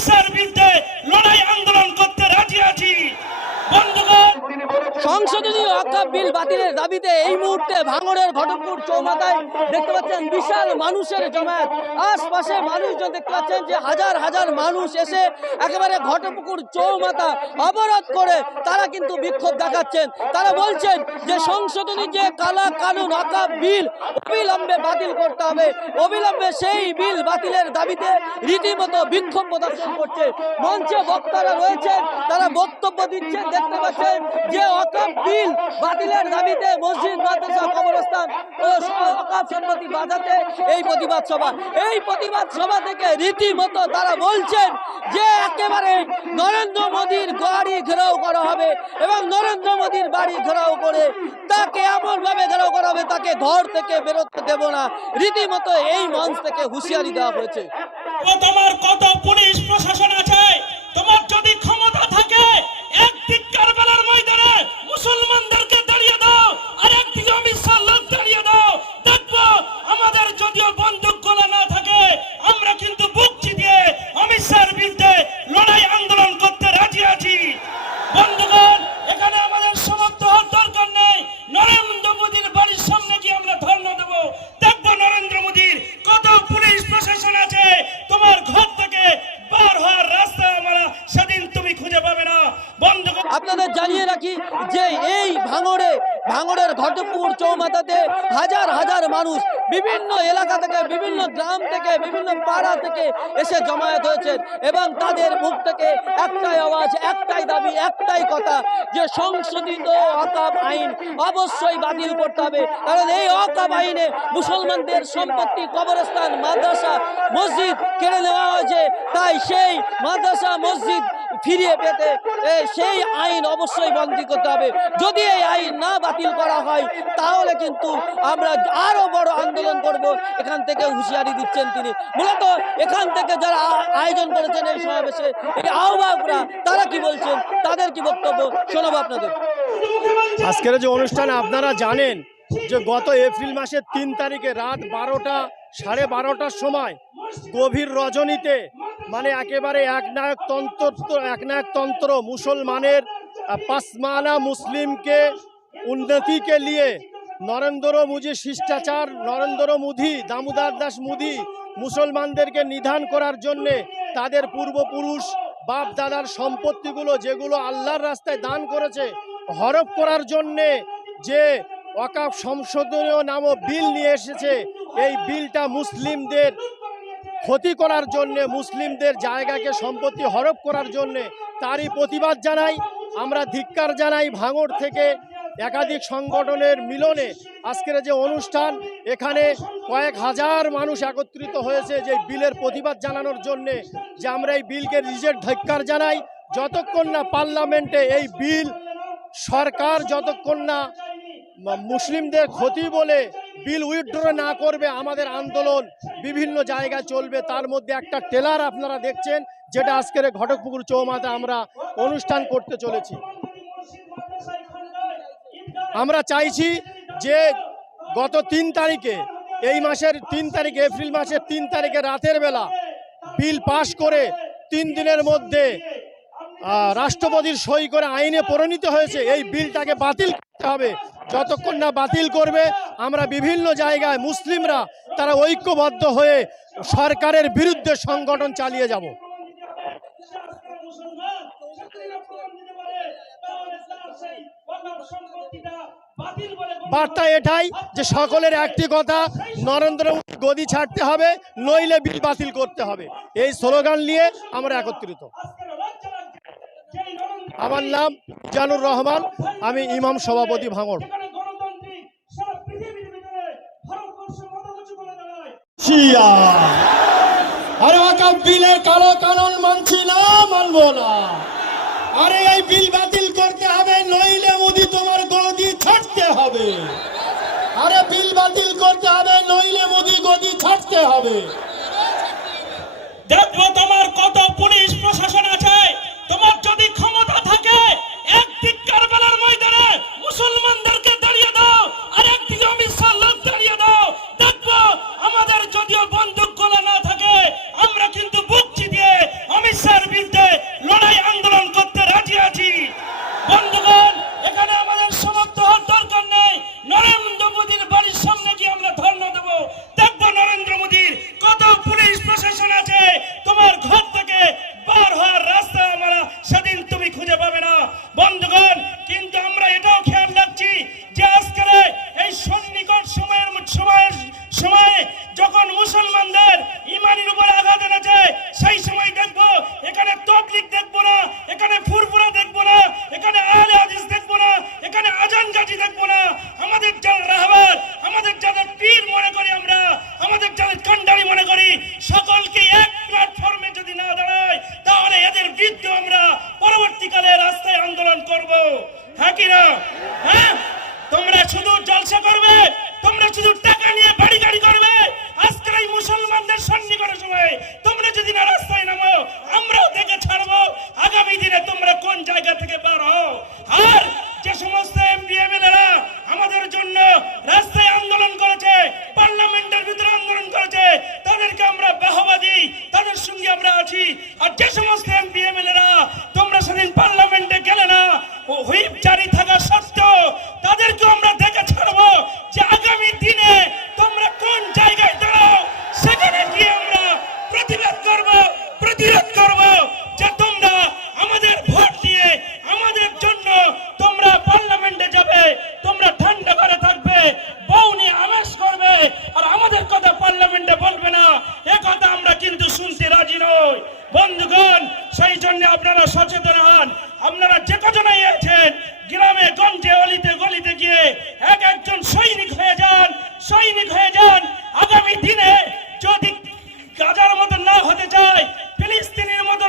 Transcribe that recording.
শাহর সংশোধনী অকাপ বিল বাতিলের দাবিতে এই মুহূর্তে ভাঙড়ের ঘটকপুর চৌমাথায় দেখতে পাচ্ছেন বিশাল মানুষের জমায়েত। আশপাশে মানুষজন দেখতে পাচ্ছেন যে হাজার হাজার মানুষ এসে একেবারে ঘটপুকুর চৌমাথা অবরোধ করে তারা কিন্তু বিক্ষোভ দেখাচ্ছেন। তারা বলছেন যে সংশোধনী যে কালা কানুন অকাপ বিল অবিলম্বে বাতিল করতে হবে। অবিলম্বে সেই বিল বাতিলের দাবিতে রীতিমতো বিক্ষোভ প্রদর্শন করছে। মঞ্চে বক্তারা রয়েছেন, তারা বক্তব্য দিচ্ছেন, দেখতে পাচ্ছেন যে অকাপ বিল বাতিলের দাবিতে মসজিদ, মাদ্রাসা, কবরস্থান ও সম্পত্তি বাজাতে এই প্রতিবাদ সভা। এই প্রতিবাদ সভা থেকে রীতিমতো তারা বলছেন যে একেবারে নরেন্দ্র মোদীর গাড়ি ঘেরাও করা হবে এবং নরেন্দ্র মোদীর বাড়ি ঘেরাও করে তাকে এমনভাবে ঘেরাও করা হবে, তাকে ঘর থেকে বেরোতে দেব না। রীতিমতো এই মঞ্চ থেকে হুঁশিয়ারি দেওয়া হয়েছে। তোমার কত পুলিশ প্রশাসন আপনাদের জানিয়ে রাখি যে এই ভাঙড়ে, ভাঙড়ের ঘটকপুর চৌমাথাতে হাজার হাজার মানুষ বিভিন্ন এলাকা থেকে, বিভিন্ন গ্রাম থেকে, বিভিন্ন পাড়া থেকে এসে জমায়েত হয়েছেন এবং তাদের মুখ থেকে একটাই আওয়াজ, একটাই দাবি, একটাই কথা যে সংশোধিত অকাব আইন অবশ্যই বাতিল করতে হবে। কারণ এই অকাব আইনে মুসলমানদের সম্পত্তি, কবরস্থান, মাদ্রাসা, মসজিদ কেড়ে নেওয়া হয়েছে। তাই সেই মাদ্রাসা, মসজিদ ফিরিয়ে পেতে সেই আইন অবশ্যই বন্দী করতে হবে। যদি এই আইন না বাতিল করা হয়, তাহলে কিন্তু আমরা আরও বড় আন্দোলন করব। এখান থেকে হুঁশিয়ারি দিচ্ছেন তিনি। মূলত এখান থেকে যারা আয়োজন করেছেন এই সমাবেশে, এই আহ্বায়করা, তারা কি বলছেন? তাদের কি বক্তব্য? শোনাবো আপনাদের। আজকের যে অনুষ্ঠানে আপনারা জানেন যে গত এপ্রিল মাসের তিন তারিখে রাত বারোটা, সাড়ে বারোটার সময় গভীর রজনীতে মানে একেবারে একনায়ক তন্ত্র একনায়ক তন্ত্র মুসলমানের পাসমানা মুসলিমকে উন্নতিকে নিয়ে নরেন্দ্র মোদী শিষ্টাচার, নরেন্দ্র মোদী, দামোদর দাস মোদী মুসলমানদেরকে নিধান করার জন্যে তাদের পূর্বপুরুষ বাপ দাদার সম্পত্তিগুলো যেগুলো আল্লাহর রাস্তায় দান করেছে, হরপ করার জন্যে যে ওয়াকাফ সংশোধনীয় নামক বিল নিয়ে এসেছে, এই বিলটা মুসলিমদের ক্ষতি করার জন্যে, মুসলিমদের জায়গাকে সম্পত্তি হরপ করার জন্যে তারই প্রতিবাদ জানাই। আমরা ধিক্কার জানাই ভাঙড় থেকে একাধিক সংগঠনের মিলনে। আজকের যে অনুষ্ঠান, এখানে কয়েক হাজার মানুষ একত্রিত হয়েছে যে বিলের প্রতিবাদ জানানোর জন্যে যে আমরা এই বিলকে রিজেক্ট ধিক্কার জানাই। যতক্ষণ না পার্লামেন্টে এই বিল, সরকার যতক্ষণ না মুসলিমদের ক্ষতি বলে বিল উইথড্র না করবে আমাদের আন্দোলন। বিভিন্ন জায়গায় চলবে। তার মধ্যে একটা টেলার আপনারা দেখছেন, যেটা আজকের ঘটকপুকুর চৌমাতে আমরা অনুষ্ঠান করতে চলেছি। আমরা চাইছি যে গত তিন তারিখে, এই মাসের তিন তারিখে, এপ্রিল মাসের তিন তারিখে রাতের বেলা বিল পাশ করে তিন দিনের মধ্যে রাষ্ট্রপতির সই করে আইনে পরিণত হয়েছে। এই বিলটাকে বাতিল করতে হবে। যতক্ষণ না বাতিল করবে, আমরা বিভিন্ন জায়গায় মুসলিমরা তারা ঐক্যবদ্ধ হয়ে সরকারের বিরুদ্ধে সংগঠন চালিয়ে যাব। বার্তা এটাই যে সকলের একটি কথা, নরেন্দ্র মোদী গদি ছাড়তে হবে, নইলে বিল বাতিল করতে হবে। এই স্লোগান নিয়ে আমরা একত্রিত। আমার নাম জানুর রহমান, আমি ইমাম সভাপতি ভাঙড়। শিয়া আরে ওয়াকাফ বিলে কালো কানুন মানছি না মানবো না। আরে এই বিল বাতিল করতে হবে, নইলে মোদি তোমার গদি ছাড়তে হবে। আরে বিল বাতিল করতে হবে, নইলে মোদি গদি ছাড়তে হবে। দেখব তোমার যখন মুসলমানদের ইমানের উপরে আঘাত এনেছে, সেই সময় দেখব, এখানে তবলিক দেখব না, এখানে ফুরফুরা দেখব না, এখানে আহলে হাদিস দেখব না, এখানে আজান গাজি দেখব না। আমাদের যারা রাহবার, আমাদের যাদের পীর মনে করি আমরা, আমাদের যাদের কান্ডারি মনে করি, সকলকে এক প্ল্যাটফর্মে যদি না দাঁড়ায়, তাহলে এদের বিরুদ্ধে আমরা পরবর্তীকালে রাস্তায় আন্দোলন করব। হ্যাঁ কি না? হ্যাঁ? তোমরা শুধু জলসা করবে, তোমরা শুধু টাকা তোমরা যদি না রাস্তায় নামো, আমরাও দেখে ছাড়বো। আগামী দিনে তোমরা কোন জায়গা থেকে বার হও? আর যে সমস্ত এমপি আমাদের জন্য রাস্তায় আন্দোলন করেছে, পার্লামেন্টের ভিতরে আন্দোলন করেছে, তাদেরকে আমরা বাহবা দিই, তাদের সঙ্গে আমরা আছি। আর যে সমস্ত এমপি, এমএলএরা তোমরা সেদিন পার্লামেন্টে গেলে না হুইপ জারি থাকা মুসলমান আপনারা যে কজনে আছেন, গ্রামে, গঞ্জে, অলিতে, গলিতে গিয়ে এক একজন সৈনিক হয়ে যান, সৈনিক হয়ে যান। আগামী দিনে যদি গাজার মতো না হতে চায়, ফিলিস্তিনের মতো